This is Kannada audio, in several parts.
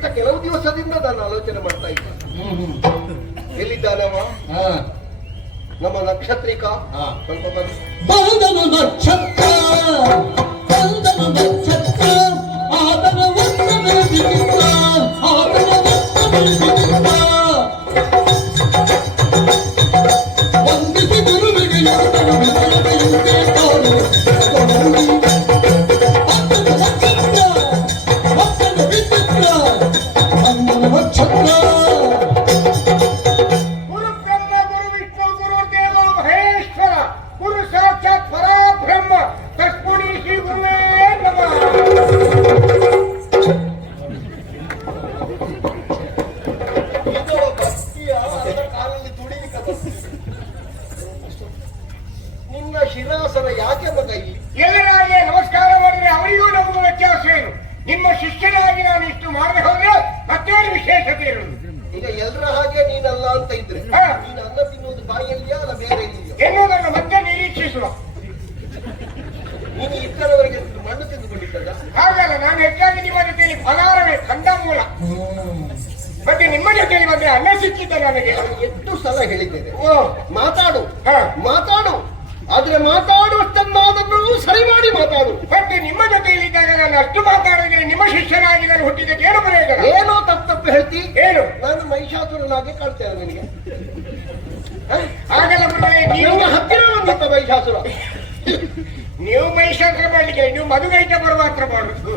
ಅಂತ ಕೆಲವು ದಿವಸದಿಂದ ನಾನು ಆಲೋಚನೆ ಮಾಡ್ತಾ ಇದ್ದೆ. ಎಲ್ಲಿದ್ದಾನವ ನಮ್ಮ ನಕ್ಷತ್ರಿಕ? ಸ್ವಲ್ಪ ಬಂದನು ನಕ್ಷತ್ರ ಬಂದನು ನಕ್ಷತ್ರ ಆದನ ವಂದನ ವಿಚಿತ್ರ ಆದನ ವಂದನ ವಿಚಿತ್ರ ವಂದಿಸಿ ಗುರುವಿಗೆ ಯುಕ್ತನು ವಿದ್ಯೆಯುಂಟೆ ಕಾಲು ಬಂದನು ನಕ್ಷತ್ರ ವಂದನ ವಿಚಿತ್ರ ಬಂದನು ನಕ್ಷತ್ರ. ನಿನ್ನ ಶಿರಾಸನ ಯಾಕೆ ಮಗ ಇಲ್ಲಿ? ಎಲ್ಲರಾಗೆ ನಮಸ್ಕಾರ ಮಾಡಿದ್ರೆ ಅವರಿಗೂ ನಮಗೂ ವ್ಯತ್ಯಾಸ ಏನು? ನಿಮ್ಮ ಶಿಷ್ಯನಾಗಿ ನಾನು ಇಷ್ಟು ಮಾಡದೆ ಹೋದ್ರೆ ಮತ್ತೇನು ವಿಶೇಷತೆ ಇರುವುದು? ಈಗ ಎಲ್ಲರ ಹಾಗೆ ನೀನಲ್ಲ ಅಂತ ಇದ್ರೆ ನೀನು ಅನ್ನ ತಿನ್ನುವುದು ಬಾಯಿಯಲ್ಲಿಯಾ ಅಲ್ಲ ಬೇರೆ ಇದೆಯಾ ಎನ್ನುವುದನ್ನು ಮತ್ತೆ ನಿರೀಕ್ಷಿಸುವ. ನೀನು ಇದ್ದರವರೆಗೆ ಮಣ್ಣು ತಿಂದುಕೊಂಡಿದ್ದಲ್ಲ? ಹಾಗಲ್ಲ, ನಾನು ಹೆಚ್ಚಾಗಿ ನಿಮ್ಮ ಜೊತೆಯಲ್ಲಿ ಫಲಾರವೇ ಕಂದಮೂಲ. ಮತ್ತೆ ನಿಮ್ಮ ಜೊತೆಯಲ್ಲಿ ಬಂದ್ರೆ ಅನ್ನ ಸಿಕ್ಕಿದ್ದ ನನಗೆ. ಎಷ್ಟು ಸಲ ಹೇಳಿದ್ದೇನೆ ಮಾತಾಡು ಮಾತಾಡು, ಆದ್ರೆ ಮಾತಾಡುವಷ್ಟನ್ನಾದನ್ನು ಸರಿ ಮಾಡಿ ಮಾತಾಡು. ಮತ್ತೆ ನಿಮ್ಮ ಜೊತೆಯಲ್ಲಿದ್ದಾಗ ನಾನು ಅಷ್ಟು ಮಾತಾಡಿದ್ರೆ ನಿಮ್ಮ ಶಿಷ್ಯನಾಗಿ ನಾನು ಹುಟ್ಟಿದ್ದಕ್ಕೆ ಏನು ಪ್ರಯೋಜನ? ಏನೋ ತಪ್ಪು ಹೇಳ್ತಿ. ಏನು? ನಾನು ಮಹಿಷಾಸುರನಾಗಿ ಕಾಣ್ತೇನೆ ನಿನಗೆ. ಹಾಗಲ್ಲ ನೀವು ಹತ್ತಿರ ಬಂದಿತ್ತ ಮಹಿಷಾಸುರ. ನೀವು ಮಹಿಷಾಸುರ ಮಾಡಲಿಕ್ಕೆ ನೀವು ಮದುಗೈತ ಬರುವಾತ್ರ ಮಾಡುದು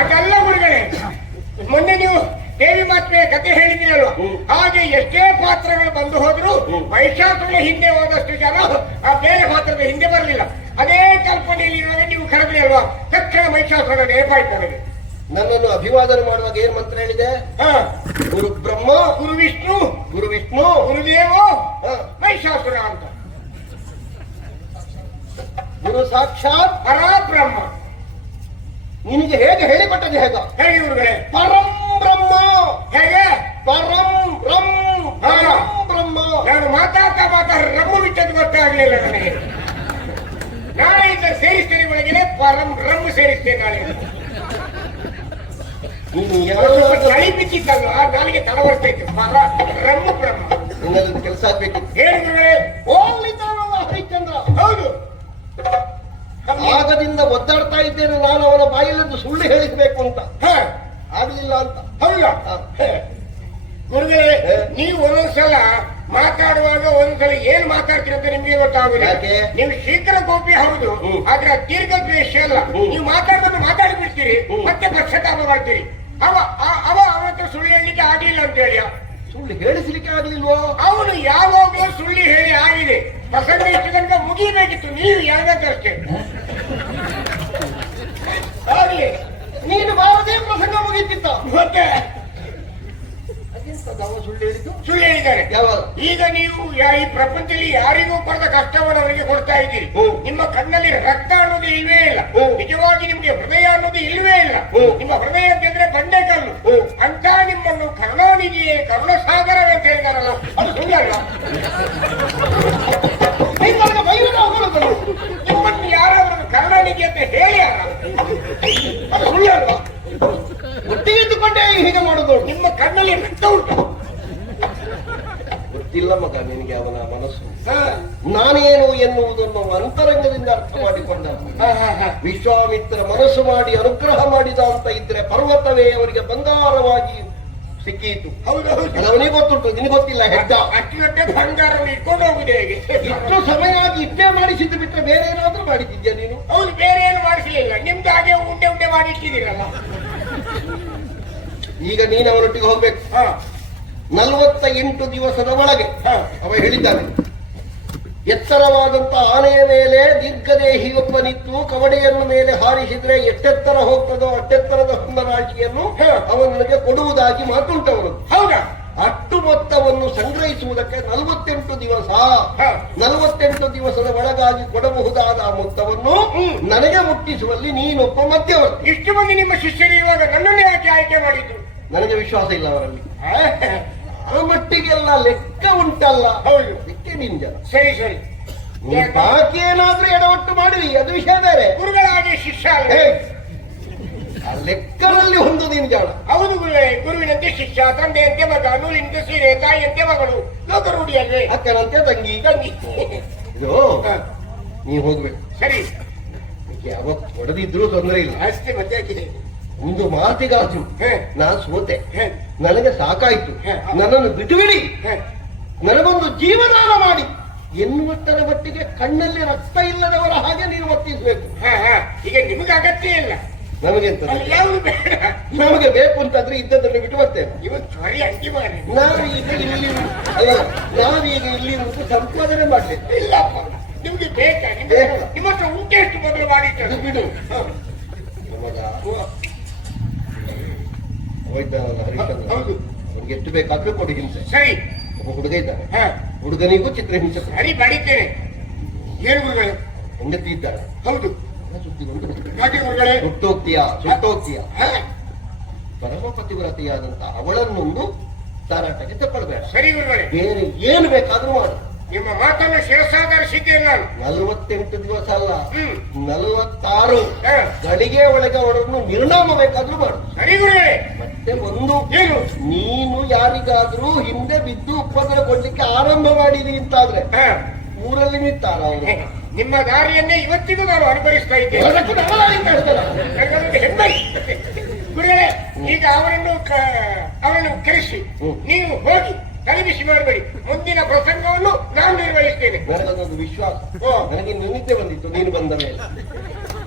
ಅದಲ್ಲ ಗುರುಗಳೇ. ಮೊನ್ನೆ ನೀವು ದೇವಿ ಮಾತ್ರೆಯ ಕತೆ ಹೇಳಿದ್ರಲ್ವ, ಹಾಗೆ ಎಷ್ಟೇ ಪಾತ್ರಗಳು ಬಂದು ಹೋದ್ರು ಮಹಿಷಾಸುರನ ಹಿಂದೆ ಹೋದಷ್ಟು ಜನ ಆ ಬೇರೆ ಪಾತ್ರದ ಹಿಂದೆ ಬರಲಿಲ್ಲ. ಅದೇ ಕಲ್ಪನೆಯಲ್ಲಿ ಇರುವಾಗ ನೀವು ಕರೆದ್ರಿ ಅಲ್ವಾ, ತಕ್ಷಣ ಮಹಿಷಾಸುರನ ನೇಪಾಯ್ತಾರೆ. ನನ್ನನ್ನು ಅಭಿವಾದನೆ ಮಾಡುವಾಗ ಏನ್ ಮಂತ್ರ ಹೇಳಿದೆ? ಗುರು ಬ್ರಹ್ಮ ಗುರು ವಿಷ್ಣು ಗುರು ವಿಷ್ಣು ಗುರುದೇವ ಮಹಿಷಾಸುರ ಅಂತ. ಗುರು ಸಾಕ್ಷಾತ್ ಪರಬ್ರಹ್ಮ. ನಿನಗೆ ಹೇಗೆ ಹೇಳಿಕೊಟ್ಟದ್ದು? ಹೇಗ ಹೇಳಿ ಗುರುಗಳೇ? ಪರಂ ಬ್ರಹ್ಮ. ಹೇಗೆ? ಪರಂ ಬ್ರಹ್ಮ. ನಾನು ಮಾತಾಡ್ತಾ ರಮ್ಮು ಬಿಟ್ಟದ್ದು ಗೊತ್ತಾಗ್ಲಿಲ್ಲ ನನಗೆ. ನಾಳೆ ಇಂದ ಸೇರಿಸ್ತೇನೆ, ಒಳಗೆ ಪರಂ ರಮ್ಮು ಸೇರಿಸ್ತೇನೆ ನಾಳೆ. ಚಳಿ ಬಿಚ್ಚಿದ್ದಲ್ವ, ನಾಳೆಗೆ ತಡ ಬರ್ತಾ ಇತ್ತು. ರಮ್ಮು ಬ್ರಹ್ಮ. ನಿನ್ನಲ್ಲಿ ಕೆಲಸ ಆಗ್ಬೇಕಿತ್ತು. ಹೇಳಿ ಗುರುಗಳೇ? ಹೋಗ್ಲಿದ್ದಾನಲ್ಲ ಹರಿಶ್ಚಂದ್ರ. ಹೌದು, ಆಗದಿಂದ ಒದ್ದಾಡ್ತಾ ಇದ್ದೇನೆ ನಾನು ಅವನ ಬಾಯಿಲ್ಲದ್ದು ಸುಳ್ಳು ಹೇಳಿಸ್ಬೇಕು ಅಂತ. ಆಗ್ಲಿಲ್ಲ ಅಂತ. ಹೌದಾ ಗುರುಗಳೇ? ನೀವು ಒಂದೊಂದ್ಸಲ ಮಾತಾಡುವಾಗ ಒಂದ್ಸಲ ಏನ್ ಮಾತಾಡ್ತೀರ ಅಂತ ನಿಮ್ಗೆ ಗೊತ್ತಾಗುದಿಲ್ಲ. ನೀವು ಶೀಘ್ರ ಗೋಪಿ ಹೌದು, ಆದ್ರೆ ದೀರ್ಘ ದ್ವೇಷ ಅಲ್ಲ. ನೀವು ಮಾತಾಡ್ಕೊಂಡು ಮಾತಾಡಿ ಬಿಡ್ತೀರಿ, ಮತ್ತೆ ಪಶ್ಚಾತ್ತಾಪ ಮಾಡ್ತೀರಿ. ಅವತ್ತು ಸುಳ್ಳು ಹೇಳಲಿಕ್ಕೆ ಆಗ್ಲಿಲ್ಲ ಅಂತ ಹೇಳಿ. ಸುಳ್ಳು ಹೇಳಿಸ್ಲಿಕ್ಕೆ ಆಗ್ಲಿಲ್ವೋ? ಅವನು ಯಾವಾಗಲೂ ಸುಳ್ಳು ಹೇಳಿ ಆಗಿದೆ. ಪ್ರಸಂಗ ಇಷ್ಟು ತನಕ ಮುಗಿಬೇಕಿತ್ತು, ನೀವು ಯಾವ್ದಕ್ಕಷ್ಟೇ ಆಗ್ಲಿ. ನೀನು ಬಾರದೆ ಪ್ರಸಂಗ ಮುಗಿತಿತ್ತ. ಮತ್ತೆ ಸುಳ್ಳು ಹೇಳಿದ್ದು? ಸುಳ್ಳು ಹೇಳಿದ್ದಾರೆ. ಯಾವಾಗ? ಈಗ ನೀವು ಈ ಪ್ರಪಂಚದಲ್ಲಿ ಯಾರಿಗೂ ಪಡೆದ ಕಷ್ಟವನ್ನು ಅವರಿಗೆ ಕೊಡ್ತಾ ಇದ್ದೀರಿ. ನಿಮ್ಮ ಕಣ್ಣಲ್ಲಿ ರಕ್ತ ಅನ್ನೋದು ಇಲ್ವೇ ಇಲ್ಲ. ನಿಜವಾಗಿ ನಿಮ್ಗೆ ಹೃದಯ ಅನ್ನೋದು ಇಲ್ವೇ ಇಲ್ಲ. ನಿಮ್ಮ ಹೃದಯ ಅಂತಂದ್ರೆ ಬಂಡೆಕಲ್ಲು. ಅಂತ ನಿಮ್ಮನ್ನು ಕರುಣಾನಿಧಿಯೇ ಕರುಣಸಾಗರವೇ ಅಂತ ಹೇಳಿದಾರಲ್ಲ, ಅದು ಸುಳ್ಳಲ್ಲ. ನಿಮ್ಮನ್ನು ಯಾರಾದ್ರೂ ಕರುಣಾನಿಧಿ ಅಂತ ಹೇಳಿ ಅದು ಸುಳ್ಳಲ್ವಾ? ಒಟ್ಟಿಗೆ ಇದ್ದುಕೊಂಡೇ ಹೀಗೆ ಮಾಡುದು. ನಿಮ್ಮ ಕಣ್ಣಲ್ಲಿ ರಕ್ತ ಉಂಟು. ಗೊತ್ತಿಲ್ಲ ಮಗ ನಿನಗೆ ಅವನ ಮನಸ್ಸು ನಾನೇನು ಎನ್ನುವುದನ್ನು ಅಂತರಂಗದಿಂದ ಅರ್ಥ ಮಾಡಿಕೊಂಡ. ವಿಶ್ವಾಮಿತ್ರ ಮನಸ್ಸು ಮಾಡಿ ಅನುಗ್ರಹ ಮಾಡಿದ ಅಂತ ಇದ್ರೆ ಪರ್ವತವೇ ಅವರಿಗೆ ಬಂಗಾರವಾಗಿ ಸಿಕ್ಕೀತು. ಹೌದೌದು, ಅವನಿಗೆ ಗೊತ್ತುಂಟು, ನಿನಗೆ ಗೊತ್ತಿಲ್ಲ. ಹೆಡ್ಡ ಅಷ್ಟೇ ಬಂಗಾರ ಇಟ್ಕೊಂಡು ಹೋಗುದು ಹೇಗೆ? ಇಷ್ಟು ಸಮಯ ಆಗಿ ಇಷ್ಟೇ ಮಾಡಿಸಿದ್ದು ಬಿಟ್ಟರೆ ಬೇರೆ ಏನಾದ್ರೂ ಮಾಡಿದ್ಯಾ ನೀನು? ಹೌದು, ಬೇರೆ ಏನು ಮಾಡಿಸಲಿಲ್ಲ. ನಿಮ್ದು ಹಾಗೆ ಉಂಡೆ ಉಂಡೆ ಮಾಡಿ ಇಟ್ಟಿದ್ದೀರಲ್ಲ. ಈಗ ನೀನು ಅವನೊಟ್ಟಿಗೆ ಹೋಗ್ಬೇಕು. 48 ದಿವಸದ ಒಳಗೆ ಅವ ಹೇಳಿದ್ದಾನೆ. ಎತ್ತರವಾದಂತ ಆನೆಯ ಮೇಲೆ ದೀರ್ಘದೇಹಿಯೊಬ್ಬನಿತ್ತು, ಕವಡೆಯನ್ನು ಮೇಲೆ ಹಾರಿಸಿದ್ರೆ ಎಷ್ಟೆತ್ತರ ಹೋಗ್ತದೋ ಅಷ್ಟೆತ್ತರದ ರಾಶಿಯನ್ನು ಅವನು ನನಗೆ ಕೊಡುವುದಾಗಿ ಮಾತುಂಟವನು. ಹೌದಾ? ಅಷ್ಟು ಮೊತ್ತವನ್ನು ಸಂಗ್ರಹಿಸುವುದಕ್ಕೆ 48 ದಿವಸ. 48 ದಿವಸದ ಒಳಗಾಗಿ ಕೊಡಬಹುದಾದ ಮೊತ್ತವನ್ನು ನನಗೆ ಮುಟ್ಟಿಸುವಲ್ಲಿ ನೀನೊಬ್ಬ ಮಧ್ಯವರ್ತಿ. ಇಷ್ಟು ಮಂದಿ ನಿಮ್ಮ ಶಿಷ್ಯರಿರುವಾಗ ನನ್ನನ್ನು ಯಾಕೆ ಆಯ್ಕೆ ಮಾಡಿದ್ರು? ನನಗೆ ವಿಶ್ವಾಸ ಇಲ್ಲ ಅವರಲ್ಲಿ. ಆ ಮಟ್ಟಿಗೆಲ್ಲ ಲೆಕ್ಕ ಉಂಟಲ್ಲ. ಹೌದು, ಲೆಕ್ಕ ನಿನ್ ಜನ. ಸರಿ ಸರಿ. ಬಾಕಿ ಏನಾದ್ರೂ ಎಡವಟ್ಟು ಮಾಡಿವಿ, ಅದು ವಿಷಯ ಬೇರೆ. ಗುರುಗಳಾಗಿ ಶಿಷ್ಯ ಅಲ್ಲ ಲೆಕ್ಕದಲ್ಲಿ ಒಂದು ನೀನು ಜಾಣ. ಹೌದು ಗುರುವೇ, ಗುರುವಿನಂತೆ ಶಿಷ್ಯ, ತಂದೆಯಂತೆ ಮಗ, ನೂಲಿನಂತೆ ಸೀರೆ, ತಾಯಿಯಂತೆ ಮಗಳು, ಲೋಕರೂಢಿ ಅಲ್ವೇ? ಅಕ್ಕನಂತೆ ತಂಗಿ. ತಂಗಿ. ಇದು ನೀವು ಹೋಗ್ಬೇಕು. ಸರಿ, ಅವತ್ತು ಹೊಡೆದಿದ್ರು ತೊಂದರೆ ಇಲ್ಲ. ಅಷ್ಟೇ, ಮತ್ತೆ ಹಾಕಿದೆ. ಒಂದು ಮಾತಿಗಾದ್ರು ಹೇ. ನಾನು ಸೋತೆ, ಹೇ. ನನಗೆ ಸಾಕಾಯ್ತು, ಹೇ. ನನ್ನನ್ನು ಬಿಟ್ಟುಬಿಡಿ, ಹೇ. ನನಗೊಂದು ಜೀವದಾನ ಮಾಡಿ ಎನ್ನುವಷ್ಟರ ಮಟ್ಟಿಗೆ ಕಣ್ಣಲ್ಲಿ ರಕ್ತ ಇಲ್ಲದವರ ಹಾಗೆ ನೀವು ವರ್ತಿಸಬೇಕು. ಹಾ, ಹಾ. ಈಗ ನಿಮಗೆ ಅಗತ್ಯ ಇಲ್ಲ, ನಮಗೆಂತ ಯಾವುದು ಬೇಡ. ನಮಗೆ ಬೇಕು ಅಂತಂದ್ರೆ ಇದ್ದದನ್ನು ಬಿಟ್ಟು ಬರ್ತೇವೆ. ಇವತ್ತು ಬರೀ ಅಂಕಿ ಮಾಡಿ. ನಾವೀಗ ಇಲ್ಲಿ ಅಲ್ಲ, ನಾವೀಗ ಇಲ್ಲಿ ಸಂಪಾದನೆ ಮಾಡ್ಬೇಕು. ಇಲ್ಲಪ್ಪ, ನಿಮ್ಗೆ ಬೇಕಾ? ಬೇಕಾ? ನಿಮ್ಮ ಹತ್ರ ಉಂಟೆಷ್ಟು ಮೊದಲು ಮಾಡಿಟ್ಟು ಅದು ಬಿಡು. ನಮಗ ಹೋಯ್ತಾನಲ್ಲ ಹರಿಶ್ಚಂದ್ರ, ಹೌದು. ಅವ್ನಿಗೆ ಎಷ್ಟು ಬೇಕಾದ್ರೂ ಕೊಡು ಹಿಂಸೆ. ಸರಿ. ಒಬ್ಬ ಹುಡುಗ ಇದ್ದಾನೆ, ಹಾ, ಹುಡುಗನಿಗೂ ಚಿತ್ರಹಿಂಸೆ ಕೊಡು. ಸರಿ ಬಡಿತೇನೆ. ಏನು ಗುರುಗಳೇ? ಹೆಂಡತಿ ಇದ್ದಾಳೆ, ಹೌದು. ಸುತ್ತಿಕೊಂಡು ಹಾಗೆ ಗುರುಗಳೇ. ಸುಟ್ಟೋಗ್ತೀಯ ಹಾ, ಪರಮ ಪತಿವ್ರತೆಯಾದಂತ ಅವಳನ್ನೊಂದು ತಾರಾಟಕ್ಕೆ ತಗೊಳ್ಬೇಡ. ಸರಿ ಗುರುಗಳೇ. ಬೇರೆ ಏನು ಬೇಕಾದ್ರೂ ಮಾಡು. ನಿಮ್ಮ ಮಾತನ್ನು ಶಿರಸಾಧರಿಸಿದ್ದೇನೆ ನಾನು. 48 ದಿವಸ ಅಲ್ಲ, ಹ್ಮ್. 46 ಹಾ. ಗಳಿಗೆ ಒಳಗೆ ಅವರನ್ನು ನಿರ್ನಾಮ ಬೇಕಾದ್ರೂ ಮಾಡು. ಸರಿ ಗುರುಗಳೇ. ಮತ್ತೆ ಒಂದು, ಏನು? ನೀನು ಯಾರಿಗಾದ್ರೂ ಹಿಂದೆ ಬಿದ್ದು ಉಪದ್ರ ಕೊಡ್ಲಿಕ್ಕೆ ಆರಂಭ ಮಾಡಿದಿ ಅಂತಾದ್ರೆ ಹಾ. ಊರಲ್ಲಿ ನಿಂತಾರ ಅವರು. ನಿಮ್ಮ ದಾರಿಯನ್ನೇ ಇವತ್ತಿಗೂ ನಾನು ಅನುಭವಿಸ್ತಾ ಇದ್ದೇನೆ. ನನಗದೊಂದು ಹೆಮ್ಮೆ. ಗುರುಗಳೇ, ಈಗ ಅವರನ್ನು ಕರೆಸಿ ನೀವು ಹೋಗಿ ತಲೆಬಿಸಿ ಮಾಡಬೇಡಿ. ಮುಂದಿನ ಪ್ರಸಂಗವನ್ನು ನಾನು ನಿರ್ವಹಿಸ್ತೇನೆ. ನನಗದೊಂದು ವಿಶ್ವಾಸ. ಓ. ನನಗೆ ನಿನ್ನಿದ್ದೆ ಬಂದಿತ್ತು ನೀನು ಬಂದ ಮೇಲೆ.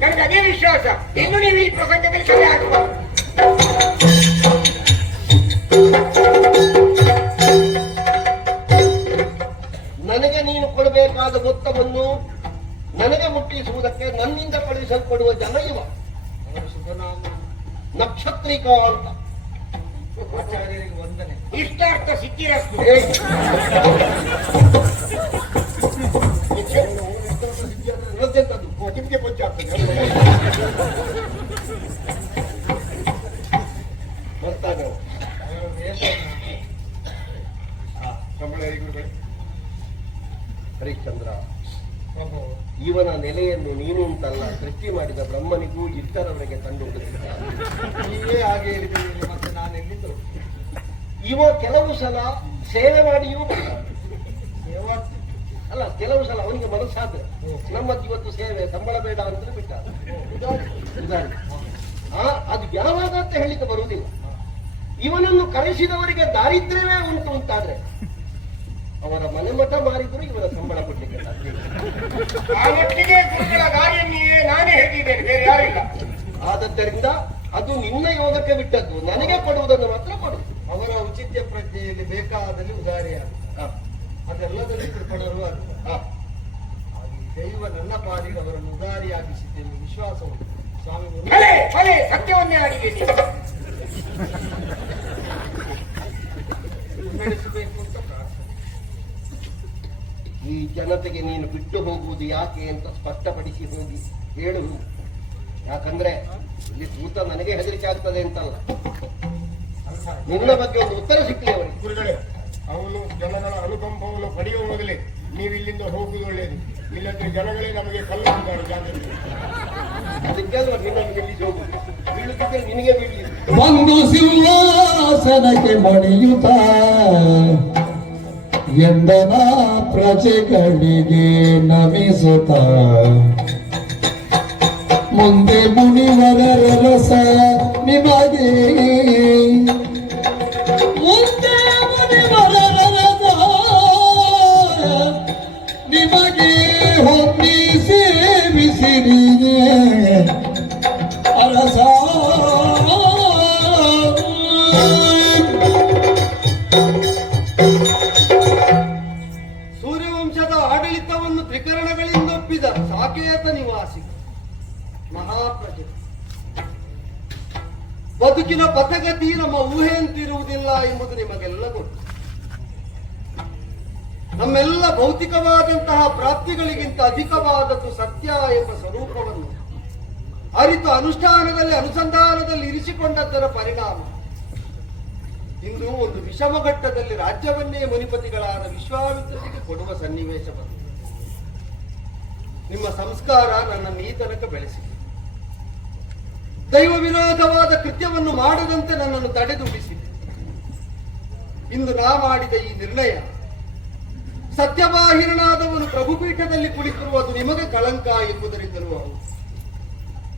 ನನಗೆ ಅದೇ ವಿಶ್ವಾಸ. ಇನ್ನು ನೀವು ಈ ಪ್ರಸಂಗದಲ್ಲಿ ಸರಿ ಹಾಕುವ. ನನಗೆ ನೀನು ಕೊಡಬೇಕಾದ ಮೊತ್ತವನ್ನು ನನಗೆ ಮುಟ್ಟಿಸುವುದಕ್ಕೆ ನನ್ನಿಂದ ಕಳುಹಿಸಲ್ಪಡುವ ಜನ ಇವ ನಕ್ಷತ್ರಿಕ ಅಂತ. ಆಚಾರ್ಯರಿಗೆ ವಂದನೆ. ಇಷ್ಟಾರ್ಥ ಸಿಕ್ಕಿರಷ್ಟು. ಏಯ್, ಇವತ್ತೆಂತದ್ದು? ನಿಮ್ಗೆ ಗೊತ್ತಾಗ್ತದೆ. ಬರ್ತಾನೆ ಅವ. ಸಂಬಳ ಹೇಗೆ ಗುರುಗಳೇ? ಹರಿಶ್ಚಂದ್ರ, ಇವನ ನೆಲೆಯನ್ನು ನೀನು ಅಂತಲ್ಲ ಸೃಷ್ಟಿ ಮಾಡಿದ ಬ್ರಹ್ಮನಿಗೂ ಇಷ್ಟರವರೆಗೆ ತಂದು ನೀವೇ ಹಾಗೆ ಹೇಳಿದ್ದೀರಿ, ಮತ್ತೆ ನಾನು ಎಲ್ಲಿದ್ದು? ಇವ ಕೆಲವು ಸಲ ಸೇವೆ ಮಾಡಿಯೂ ಬಂದ. ಅಲ್ಲ, ಕೆಲವು ಸಲ ಅವನಿಗೆ ಮನಸ್ಸಾದ್ರೆ ನಮ್ಮದು ಇವತ್ತು ಸೇವೆ ಸಂಬಳ ಬೇಡ ಅಂತ ಬಿಟ್ಟ. ಉದಾಹರಣೆ. ಅದು ಯಾವಾಗ ಅಂತ ಹೇಳಿಕ್ಕೆ ಬರುವುದಿಲ್ಲ. ಇವನನ್ನು ಕರೆಸಿದವರಿಗೆ ದಾರಿದ್ರ್ಯವೇ ಉಂಟು ಅಂತಾದ್ರೆ ಅವರ ಮನೆ ಮಠ ಮಾರಿದ್ರು ಇವರ ಸಂಬಳ ಕೊಡ್ಲಿಕ್ಕೆ ಸಾಧ್ಯ ಇಲ್ಲ. ಆ ಮಟ್ಟಿಗೆ ಗುರುಗಳ ದಾರಿಯನ್ನೇ ನಾನೇ ಹೇಳಿದ್ದೇನೆ, ಬೇರೆ ಯಾರಿಲ್ಲ. ಆದದ್ದರಿಂದ ಅದು ನಿನ್ನ ಯೋಗಕ್ಕೆ ಬಿಟ್ಟದ್ದು. ನನಗೆ ಕೊಡುವುದನ್ನು ಮಾತ್ರ ಕೊಡು. ಅವರ ಔಚಿತ್ಯ ಪ್ರಜ್ಞೆಯಲ್ಲಿ ಬೇಕಾದಲ್ಲಿ ಉದಾರಿಯಾಗ ಅದೆಲ್ಲದಲ್ಲಿ ಕೃಪಣರು ಆಗುವ. ದೈವ ನನ್ನ ಪಾಲಿಗೆ ಅವರನ್ನು ಉದಾರಿಯಾಗಿಸಿದ್ದೇನೆ ವಿಶ್ವಾಸ ಉಂಟು. ಸ್ವಾಮಿ ಫಲೆ ಫಲೆ ಸತ್ಯವನ್ನೇ ಆಡಿದ್ದೇನೆ. ನಡೆಸಬೇಕು ಅಂತ ಪ್ರಾರ್ಥನೆ. ಈ ಜನತೆಗೆ ನೀನು ಬಿಟ್ಟು ಹೋಗುವುದು ಯಾಕೆ ಅಂತ ಸ್ಪಷ್ಟಪಡಿಸಿ ಹೋಗಿ ಹೇಳು. ಯಾಕಂದ್ರೆ ಇಲ್ಲಿ ಕೂತ ನನಗೆ ಹೆದರಿಕೆ ಆಗ್ತದೆ ಅಂತಲ್ಲ, ನಿನ್ನ ಬಗ್ಗೆ ಒಂದು ಉತ್ತರ ಸಿಕ್ಕಲಿ ಅವರಿಗೆ. ಗುರುಗಳೇ, ಅವನು ಜನಗಳ ಅನುಕಂಪವನ್ನು ಪಡೆಯುವ ಮೊದಲೇ ನೀವು ಇಲ್ಲಿಂದ ಹೋಗುವುದು ಒಳ್ಳೆಯದು. ಇಲ್ಲದ್ರೆ ಜನಗಳೇ ನಮಗೆ ಕಲ್ಲು ಜಾಗ್ರತೆ. ಅದಕ್ಕೆ ಅಲ್ವಾ ನಿನ್ನನ್ನು ನಿಲ್ಲಿಸಿ ಹೋಗುದು. ಬೀಳುತ್ತಿದ್ದರೆ ನಿನಗೆ ಬೀಳಲಿ. ಒಂದು ಸಿಂಹಾಸನಕ್ಕೆ ಮಣಿಯುತ್ತ ಎಂದನ ಪ್ರಜೆಗಳಿಗೆ ನಮಿಸುತ್ತ ಮುಂದೆ ಮುನಿವರರ ರಸ ನಿಮಗೆ, ಮುಂದೆ ಮುನಿವರರ ರಸ ನಿಮಗೆ ಹೊಂದಿ ಸೇವಿಸಿರಿಗೆ ಅರಸ. ಸೂರ್ಯವಂಶದ ಆಡಳಿತವನ್ನು ತ್ರಿಕರಣಗಳಿಂದ ಒಪ್ಪಿದ ಸಾಕೇತ ನಿವಾಸಿ ಮಹಾಪ್ರಜೆ. ಬದುಕಿನ ಪಥಗತಿ ನಮ್ಮ ಊಹೆಯಂತಿರುವುದಿಲ್ಲ ಎಂಬುದು ನಿಮಗೆಲ್ಲ ಗೊತ್ತು. ನಮ್ಮೆಲ್ಲ ಭೌತಿಕವಾದಂತಹ ಪ್ರಾಪ್ತಿಗಳಿಗಿಂತ ಅಧಿಕವಾದದ್ದು ಸತ್ಯ ಎಂಬ ಸ್ವರೂಪವನ್ನು ಅರಿತು ಅನುಷ್ಠಾನದಲ್ಲಿ ಅನುಸಂಧಾನದಲ್ಲಿ ಇರಿಸಿಕೊಂಡದ್ದರ ಪರಿಣಾಮ ಇಂದು ಒಂದು ವಿಷಮಘಟ್ಟದಲ್ಲಿ ರಾಜ್ಯವನ್ನೇ ಮುನಿಪತಿಗಳಾದ ವಿಶ್ವಾಮಿತ್ರರಿಗೆ ಕೊಡುವ ಸನ್ನಿವೇಶ ಬಂತು. ನಿಮ್ಮ ಸಂಸ್ಕಾರ ನನ್ನನ್ನು ಈ ತನಕ ಬೆಳೆಸಿದೆ. ದೈವ ವಿರೋಧವಾದ ಕೃತ್ಯವನ್ನು ಮಾಡದಂತೆ ನನ್ನನ್ನು ತಡೆದುಡಿಸಿದೆ. ಇಂದು ನಾ ಮಾಡಿದ ಈ ನಿರ್ಣಯ, ಸತ್ಯಬಾಹಿರನಾದವನು ಪ್ರಭುಪೀಠದಲ್ಲಿ ಕುಳಿತಿರುವುದು ನಿಮಗೆ ಕಳಂಕ ಎಂಬುದರಿಂದಲೂ ಹೌದು.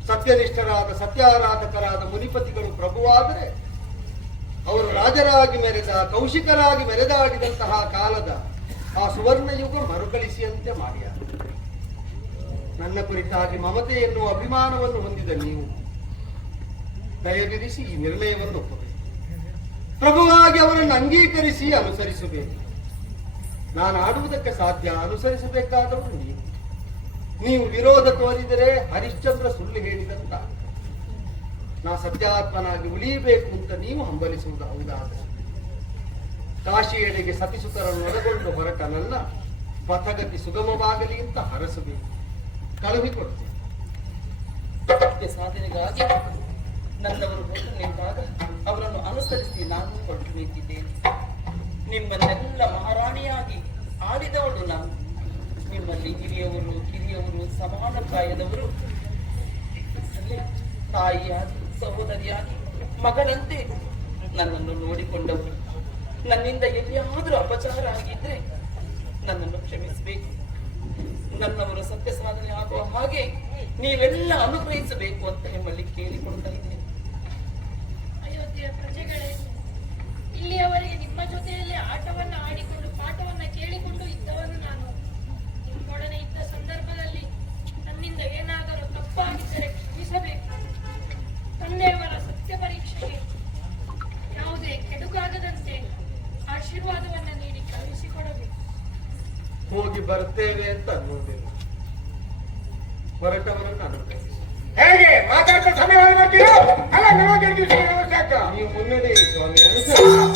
ಸತ್ಯನಿಷ್ಠರಾದ ಸತ್ಯಾರಾಧಕರಾದ ಮುನಿಪತಿಗಳು ಪ್ರಭುವಾದರೆ ಅವರು ರಾಜರಾಗಿ ಮೆರೆದ, ಕೌಶಿಕರಾಗಿ ಮೆರೆದಾಡಿದಂತಹ ಕಾಲದ ಆ ಸುವರ್ಣ ಯುಗ ಮರುಕಳಿಸಿಯಂತೆ ಮಾಡ್ಯಾರ. ನನ್ನ ಕುರಿತಾಗಿ ಮಮತೆಯನ್ನು ಅಭಿಮಾನವನ್ನು ಹೊಂದಿದ ನೀವು ದಯವಿರಿಸಿ ಈ ನಿರ್ಣಯವನ್ನು ಒಪ್ಪಬೇಕು. ಪ್ರಭುವಾಗಿ ಅವರನ್ನು ಅಂಗೀಕರಿಸಿ ಅನುಸರಿಸಬೇಕು. ನಾನು ಆಡುವುದಕ್ಕೆ ಸಾಧ್ಯ, ಅನುಸರಿಸಬೇಕಾದವರು ನೀವು ವಿರೋಧ ತೋರಿದರೆ ಹರಿಶ್ಚಂದ್ರ ಸುಳ್ಳು ಹೇಳಿದಂತ ನಾ ಸತ್ಯಾತ್ಮನಾಗಿ ಉಳಿಯಬೇಕು ಅಂತ ನೀವು ಹಂಬಲಿಸುವುದು ಹೌದಾದರೆ ಕಾಶಿಯೆಡೆಗೆ ಸತಿಸುತರನ್ನು ಒಳಗೊಂಡು ಹೊರಟ ನನ್ನ ಪಥಗತಿ ಸುಗಮವಾಗಲಿ ಅಂತ ಹರಸಬೇಕು. ಕಳುಹಿಕೊಡ್ತೇನೆ. ಸತ್ಯ ಸಾಧನೆಗಾಗಿ ನನ್ನವರು ಹೊರಟು ನಿಂತಾಗ ಅವರನ್ನು ಅನುಸರಿಸಿ ನಾನು ಹೊರಟು ನಿಂತಿದ್ದೇನೆ. ನಿಮ್ಮನ್ನೆಲ್ಲ ಮಹಾರಾಣಿಯಾಗಿ ಆಡಿದವಳು ನಾನು. ನಿಮ್ಮಲ್ಲಿ ಹಿರಿಯವರು ಕಿರಿಯವರು ಸಮಾನ ಪ್ರಾಯದವರು, ತಾಯಿಯಾಗಿ ಸಹೋದರಿಯಾಗಿ ಮಗಳಂತೆ ನನ್ನನ್ನು ನೋಡಿಕೊಂಡವರು. ನನ್ನಿಂದ ಎಲ್ಲಿಯಾದರೂ ಅಪಚಾರ ಆಗಿದ್ರೆ ನನ್ನನ್ನು ಕ್ಷಮಿಸಬೇಕು. ನನ್ನವರು ಸತ್ಯ ಸಾಧನೆ ಆಗುವ ಹಾಗೆ ನೀವೆಲ್ಲ ಅನುಗ್ರಹಿಸಬೇಕು ಅಂತ ನಿಮ್ಮಲ್ಲಿ ಕೇಳಿಕೊಳ್ತಾ ಇದ್ದೇನೆ. ಅಯೋಧ್ಯೆಯ ಪ್ರಜೆಗಳೇ, ಇಲ್ಲಿಯವರೆಗೆ ನಿಮ್ಮ ಜೊತೆಯಲ್ಲಿ ಆಟವನ್ನ ಆಡಿಕೊಂಡು ಪಾಠವನ್ನ ಕೇಳಿಕೊಂಡು ಇದ್ದವನು ನಾನು. ನಿಮ್ಮೊಡನೆ ಇದ್ದ ಸಂದರ್ಭದಲ್ಲಿ ನನ್ನಿಂದ ಏನಾದರೂ ತಪ್ಪಾಗಿದ್ದರೆ ಕ್ಷಮಿಸಬೇಕು. ತಂದೆಯವರ ಸತ್ಯ ಪರೀಕ್ಷೆಗೆ ಯಾವುದೇ ಕೆಡುಕಾಗದಂತೆ ಆಶೀರ್ವಾದವನ್ನ ನೀಡಿ ಕಳುಹಿಸಿಕೊಡಬೇಕು. ಹೋಗಿ ಬರ್ತೇವೆ ಅಂತ ಅನ್ನೋದಿಲ್ಲ, ಹೊರಟವರನ್ನು ಅನುಗ್ರಹಿಸಿ. ಹೇಗೆ ಮಾತಾಡ್ತಾ ಸಮಯ ಬರ್ತೀರೋ ಅಲ್ಲ, ನಮಗೆ ದಿವಸ ವ್ಯವಸ್ಥೆ ಆಗ್ತಾ ನೀವು ಮುನ್ನಡೆ ಸ್ವಾಮಿ ಅನುಸರಿಸಿ.